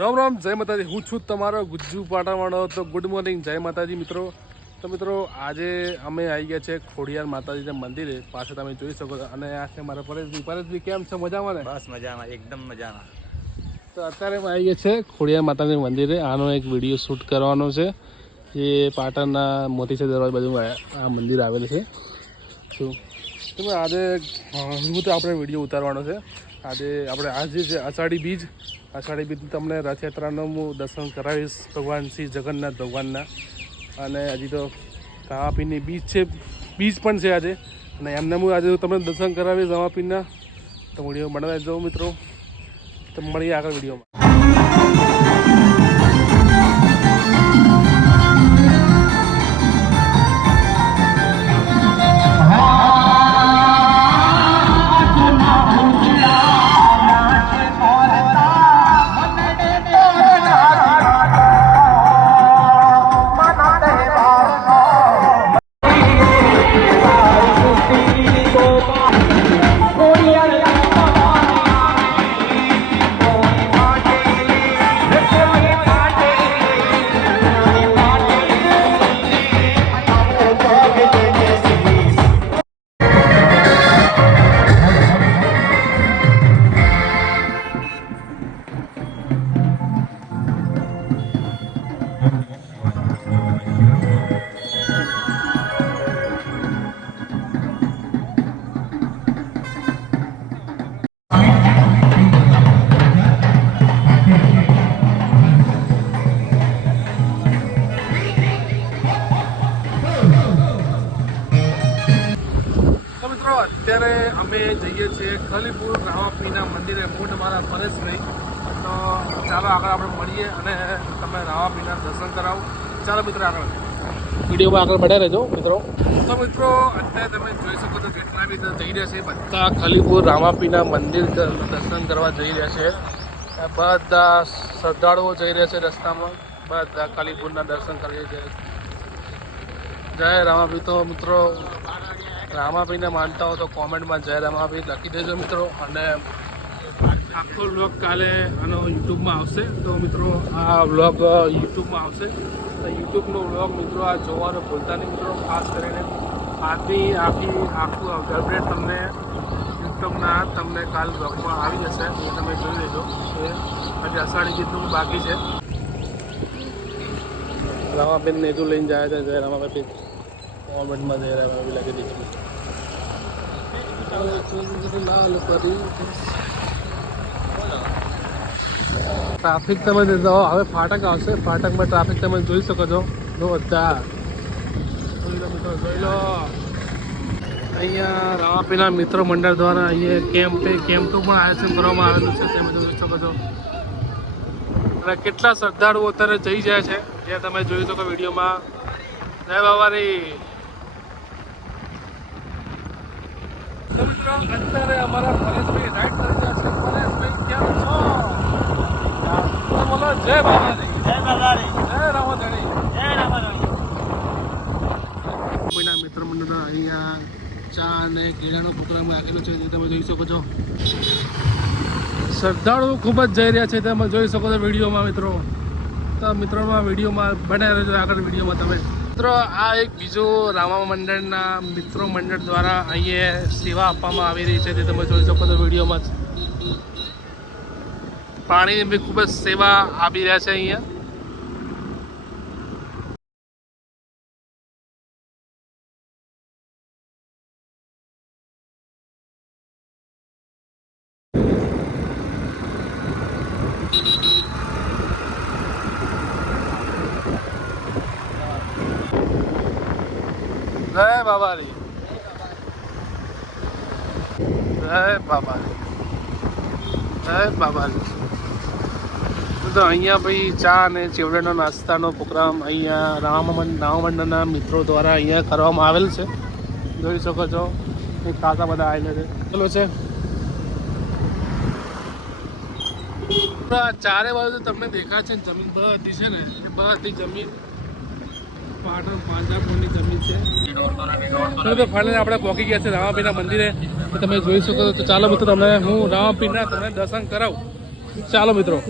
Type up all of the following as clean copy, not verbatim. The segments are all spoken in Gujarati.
રામ રામ, જય માતાજી. હું છું તમારો ગુજ્જુ પાટાવાળો. તો ગુડ મોર્નિંગ, જય માતાજી મિત્રો. તો મિત્રો આજે અમે આવી ગયા છે ખોડિયાર માતાજીના મંદિરે. પાછળ તમે જોઈ શકો છો. અને આ છે મારા પરેશભાઈ. પરેશભાઈ કેમ છે? મજામાં ને? બસ મજામાં, એકદમ મજામાં. તો અત્યારે અમે આવી ગયા છે ખોડિયાર માતાજીના મંદિરે. આનો એક વિડીયો શૂટ કરવાનો છે. એ પાટણના મોતીસર દરવાજા બાજુ આ મંદિર આવેલું છે. શું તમે આજે હું તો આપણે વિડીયો ઉતારવાનો છે. આજે છે અષાઢી બીજ તમને રથયાત્રાનું હું દર્શન કરાવીશ ભગવાન શ્રી જગન્નાથ ભગવાનના. અને હજી તો રામાપીરની બીજ પણ છે આજે. અને એમને હું આજે તમને દર્શન કરાવીશ રામાપીરના. તો વિડીયો બનાવવા જાઉં મિત્રો. તો મળીએ આગળ વિડીયોમાં. અત્યારે અમે જઈએ છીએ ખલીપુર રામાપીના મંદિરે. મોટ મારા પરેશભાઈ. તો ચાલો આગળ આપણે મળીએ અને તમે રામાપીના દર્શન કરાવો. ચાલો મિત્રો આગળ વિડીયોમાં આગળ बढ़્યા રહેજો મિત્રો. તો મિત્રો અત્યારે તમે જોઈ શકો છો જેટલા બી જઈ રહ્યા છે બધા ખલીપુર રામાપીના મંદિર દર્શન કરવા જઈ રહ્યા છે. બધા શ્રદ્ધાળુઓ જઈ રહ્યા છે રસ્તામાં. બધા ખલીપુરના દર્શન કરી રહ્યા છે. જય રામાપી. તો મિત્રો રામાભાઈને માનતા હો તો કોમેન્ટમાં જય રામાભાઈ લખી દેજો મિત્રો. અને આખો વ્લોગ કાલે આનો યુટ્યુબમાં આવશે. તો મિત્રો આ વ્લોગ યુટ્યુબમાં આવશે. તો યુટ્યુબનો વ્લોગ મિત્રો આ જોવાનો ભૂલતા નહીં મિત્રો. ખાસ કરીને આખું અપડેટ તમને યુટ્યુબના કાલ વ્લોગમાં આવી જશે. એ તમે જોઈ લેજો. એ હજી અષાઢી બીજનું બાકી છે. રામાબેન નેતું લઈને જાય છે. જય રામાભાઈ કોમેન્ટમાં જય રામાભાઈ લખી દીધું. ટ્રાફિક તમે હવે ફાટક આવશે. ફાટકમાં ટ્રાફિક તમે જોઈ શકો છો. બધા જોઈ લો મિત્રો, જોઈ લો. અહીંયા રામાપીના મિત્ર મંડળ દ્વારા અહીંયા કેમ્પનું પણ આયોજન કરવામાં આવેલું છે. તમે જોઈ શકો છો. અને કેટલા શ્રદ્ધાળુઓ અત્યારે જઈ જાય છે જે તમે જોઈ શકો વિડીયોમાં. જય બાબાની. તો મિત્રો અત્યારે અમારા પરેશભાઈ રાઈડ કરી રહ્યા છે. પરેશભાઈ કેમ છો? બોલો જય બાબાની. જય બાબાની. જય રામાધણી. જય રામાધણી. કોઈના મિત્ર મંડળના અહીંયા ચા અને કેળાનો પ્રોગ્રામ રાખેલો છે જે તમે જોઈ શકો છો. શ્રદ્ધાળુઓ ખૂબ જ જઈ રહ્યા છે. તમે જોઈ શકો છો વિડીયોમાં મિત્રો. તો મિત્રોમાં વિડીયોમાં બનાવી રહેજો આગળ વિડીયોમાં તમે મિત્રો. આ એક બીજો રામા મંડળના મિત્રો મંડળ દ્વારા અહીંયા સેવા આપવામાં આવી રહી છે તે તમે જોઈ શકો છો વિડીયોમાં. પાણીની બી ખૂબ જ સેવા આપી રહ્યા છે અહીંયા. જય બાબારી. જય બાબારી. જય બાબારી. તો અહીંયા ભાઈ ચા અને ચેવડાનો નાસ્તાનો પ્રોગ્રામ અહીંયા રામમંડળના મિત્રો દ્વારા અહીંયા કરવામાં આવેલ છે. જોઈ શકો છો એ ખાસા બધા આવેલા છે. ચલો છે ચારે બાજુ તમને દેખાય છે જમીન બધી છે ને એ બધી જમીન પાટણ પાંજરાપોળની જમીન છે. તો ફાઇનલી આપણે પહોંચી ગયા છે રામાપીરના મંદિરે. તમે જોઈ શકો છો. તો ચાલો મિત્રો તમને હું રામાપીરના તમને દર્શન કરાવું. ચાલો મિત્રો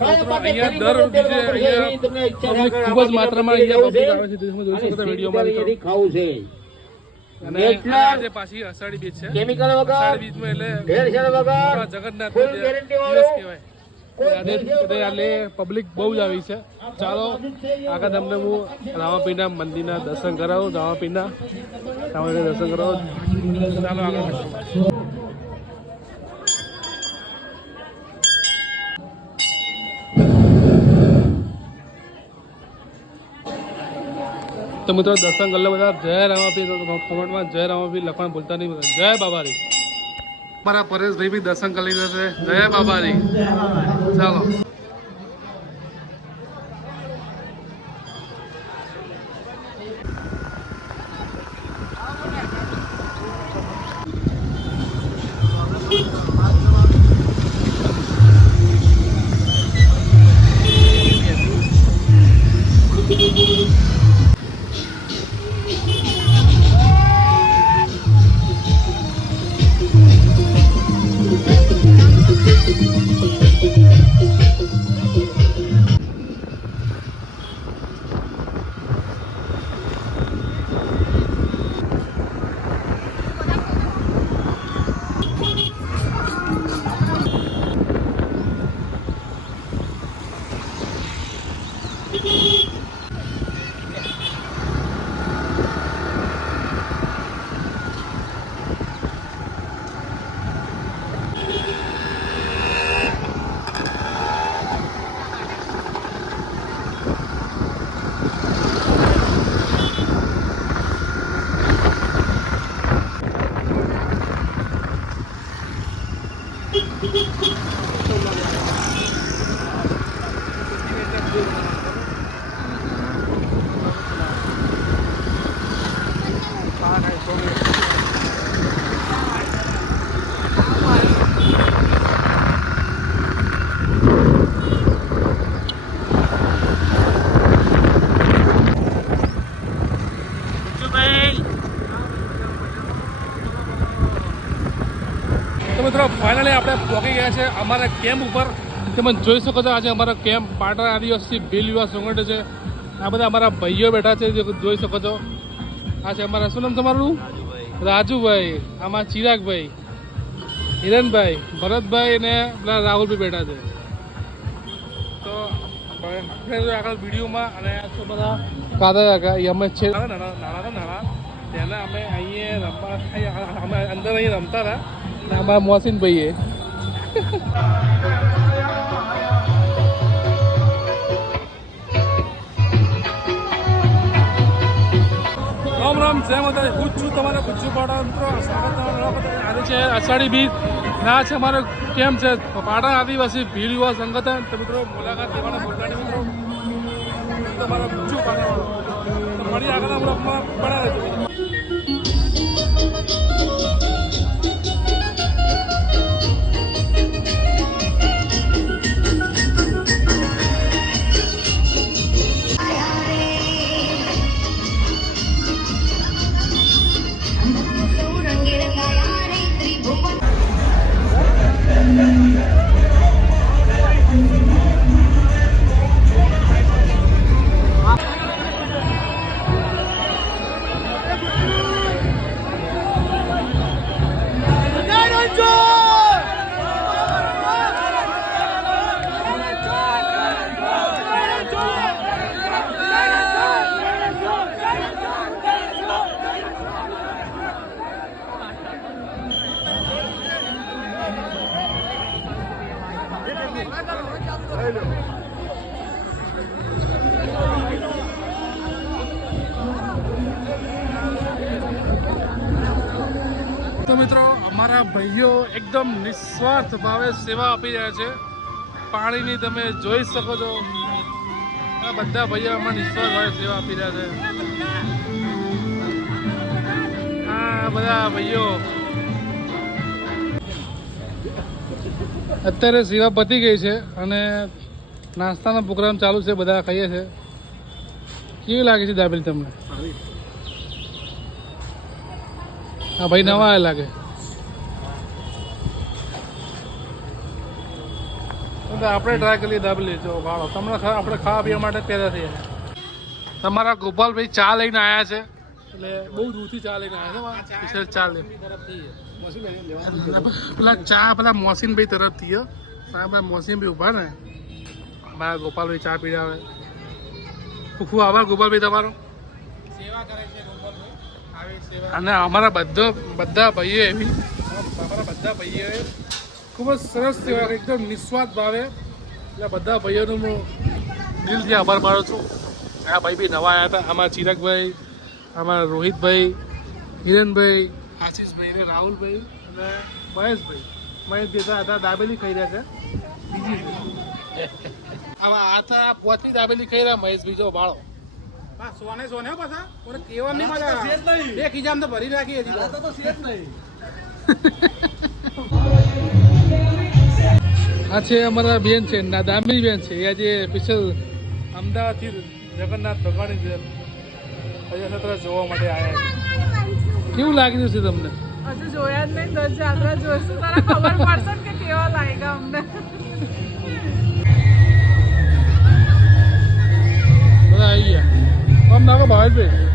અહીંયા દર બીજે અહીંયા ખૂબ જ માત્રામાં અહીંયા પબ્લિક આવે છે તમે જોઈ શકો છો વિડીયોમાં અને આજે પાછી અષાઢી બીજ છે અષાઢી બીજમાં એટલે જગન્નાથ દિવસ કહેવાય એટલે પબ્લિક બહુ જ આવી છે ચાલો આગળ તમને હું રામાપીરના મંદિરના દર્શન કરાવું રામાપીરના દર્શન કરાવું ચાલો આગળ તો મિત્રો દર્શન કરી લો બધા જય રામાપીર કોમેન્ટમાં જય રામાપીર લખવાનું ભૂલતા નહીં બધા જય બાબારી મારા પરેશભાઈ બી દર્શન કરી લીધા છે જય બાબારી ચાલો મિત્રો ફાઇનલી આપણે પહોંચી ગયા છે અમારા કેમ્પ ઉપર તમે જોઈ શકો છો આજે અમારો કેમ્પ પાટણ આદિવાસી ભીલ યુવા સંગઠન છે આ બધા અમારા ભાઈઓ બેઠા છે જે જોઈ શકો છો આ છે અમારા શું નામ તમારું રાજુભાઈ આમાં ચિરાગભાઈ હિરણભાઈ ભરતભાઈ અને પેલા રાહુલભાઈ બેઠા છે તો આપણે આગળ વિડીયોમાં અને શું બધા કાદા કાકા એ અમે છે નાના તેને અમે અહીંયા રમવા અમે અંદર અહીં રમતા હતા અમારા મોહસિન ભાઈએ રામ રામ જય માતા હું છું તમારે ગુજ્જુ પાટણ મિત્રો સ્વાગત આજે છે અષાઢી બીજ ના છે અમારો કેમ છે પાટણ આદિવાસી ભીલ યુવા સંગઠન તો મિત્રો મુલાકાત લેવાના બોલવાની મિત્રો તમારા ગુજ્જુ પાટણ મળી આગળના બ્લોકમાં બનાવે છે તો મિત્રો અમારા ભાઈઓ એકદમ નિસ્વાર્થ ભાવે સેવા આપી રહ્યા છે પાણીની તમે જોઈ શકો છો આ બધા ભાઈઓ અમારા નિસ્વાર્થ ભાવે સેવા આપી રહ્યા છે આ બધા ભાઈઓ અત્યારે સેવા પતી ગઈ છે અને નાસ્તાનો પ્રોગ્રામ ચાલુ છે બધા ખાઈએ છે કેવી લાગે છે દાબેલી તમને હા ભાઈ નવા લાગે એટલે આપણે ટ્રાય કરી દાબેલી જો વાળો તમને આપણે ખાવા પીવા માટે પેદા થયા તમારા ગોપાલભાઈ ચા લઈને આવ્યા છે એટલે બહુ દૂરથી ચા લઈને આવ્યા છે વિશેષ ચા લઈને પેલા ચા પેલા મોસીનભાઈ તરફથી પેલા મોસીનભાઈ ઉભા ને મારા ગોપાલભાઈ ચા પીડાવે ખૂબ ખૂબ આભાર ગોપાલભાઈ તમારો સેવા કરે છે ગોપાલભાઈ અને અમારા બધા ભાઈઓ એવી અમારા બધા ભાઈઓએ ખૂબ જ સરસ સેવા એકદમ નિસ્વાર્થ ભાવે એટલે બધા ભાઈઓનો હું દિલથી આભાર માનું છું આ ભાઈ બી નવા આવ્યા હતા આમાં ચિરાગભાઈ આમાં રોહિતભાઈ હિરેનભાઈ આશીષભાઈ ને રાહુલભાઈ અને મહેશભાઈ મહેશ દેતા હતા દાબેલી ખાઈ રહ્યા છે બીજી આમાં આ હતા પોતની દાબેલી ખાઈ રહ્યા મહેશભાઈ જો બાળો સોને પાછા મને કેવા નહીં મજા બે ખીજામ તો ભરી રાખી હજી તો સેજ નહીં આ છે અમારા બેન છે દામિની બેન છે એ આજે સ્પેશિયલ અમદાવાદથી જગન્નાથ ભગવાનની રથયાત્રા જોવા માટે આવ્યા છે કેવું લાગ્યું છે તમને હજુ જોયા જ નહીં રથયાત્રા જોઈશું તારા ખબર પડશે કે કેવા લાગ્યા અમને બધા આવી ગયા આમ નાખો ભાવેશભાઈ